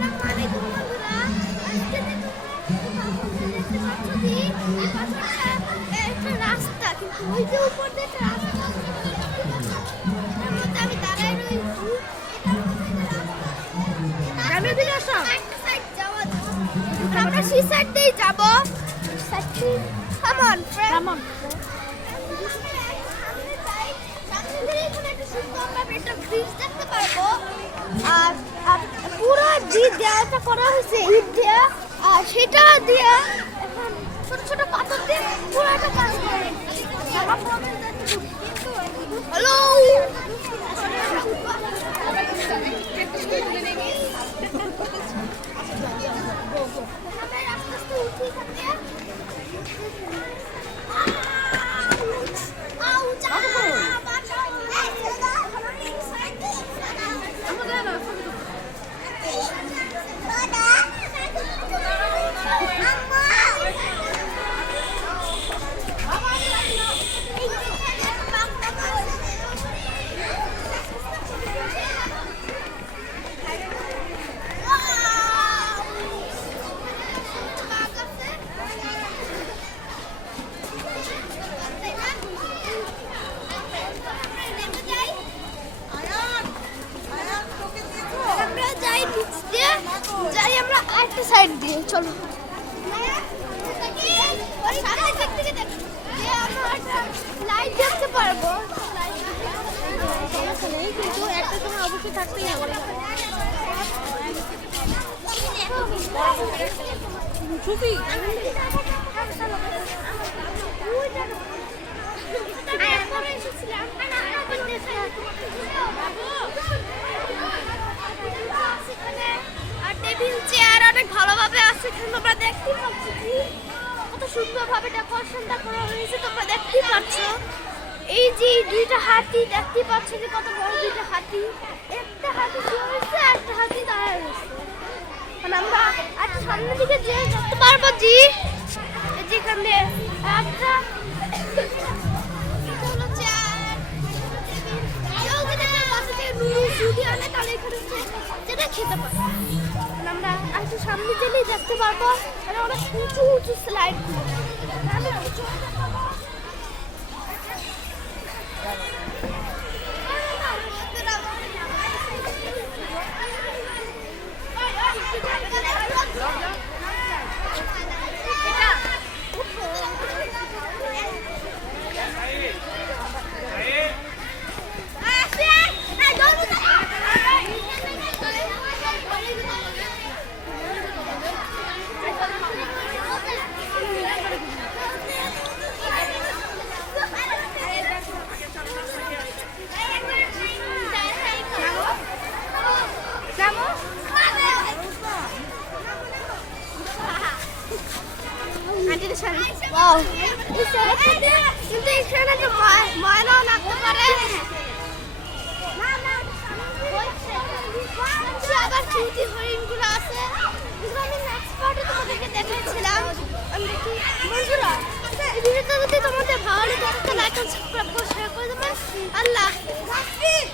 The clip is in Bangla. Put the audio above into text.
আসসালামু আলাইকুম বন্ধুরা। আজকে দেখতে পাচ্ছ যে এই পাথরটা একটা রাস্তা, কিন্তু ওই যে উপর দিয়ে একটা রাস্তা তার মধ্যে আমি দাঁড়ায় রয়েছি। সামনের দিকে আসো। একটা সাইড যাওয়া আমরা সেই সাইড দিয়ে যাবো। Come on friend, come on. একটা ব্রিজ দেখতে পারবো। আর পুরো যে দেয়ালটা করা হয়েছে ইট দিয়ে, আর সেটা দিয়ে এখন ছোট ছোট পাথর দিয়ে পুরো একটা কাজ করে। হ্যালো, যাই আমরা একটা সাইড দিয়ে। চলো সামনের দিক থেকে দেখো যে আমরা একটা লাইট দেখতে পারবো। সমস্যা নেই, কিন্তু একটা সময় অবশ্যই থাকতেই হবে। ছবি আর টেবিল চেয়ার অনেক ভালোভাবে আছে, তোমরা দেখতে পাচ্ছ কত সুন্দরভাবে ডেকোরেশনটা করা হয়েছে। তোমরা দেখতে পাচ্ছ এই যে দুইটা হাতি দেখতে পাচ্ছ যে কত বড় দুইটা হাতি। একটা হাতি শুয়ে হয়েছে, একটা হাতি দাঁড়ায় রয়েছে। মানে আমরা একটা সামনের দিকে যে দেখতে পারবো জি যেখানে একটা যেটা খেতে পারবো। আমরা একটু সামনে গেলেই দেখতে পারবো অনেক উঁচু উঁচু স্লাইড গুলো। Wow, কিন্তু এখানে তো ময়নাও লাগতে পারে। আবার কিউটি হরিণগুলো আছে, এগুলো আমি নেক্সট পার্টে তোমাদেরকে দেখাচ্ছিলাম। আমি দেখি বন্ধুরা এই ভিডিওটা যদি তোমাদের ভালো লাগে তাহলে লাইক আর সাবস্ক্রাইব করে শেয়ার করে দেবেন। আল্লাহ হাফেজ।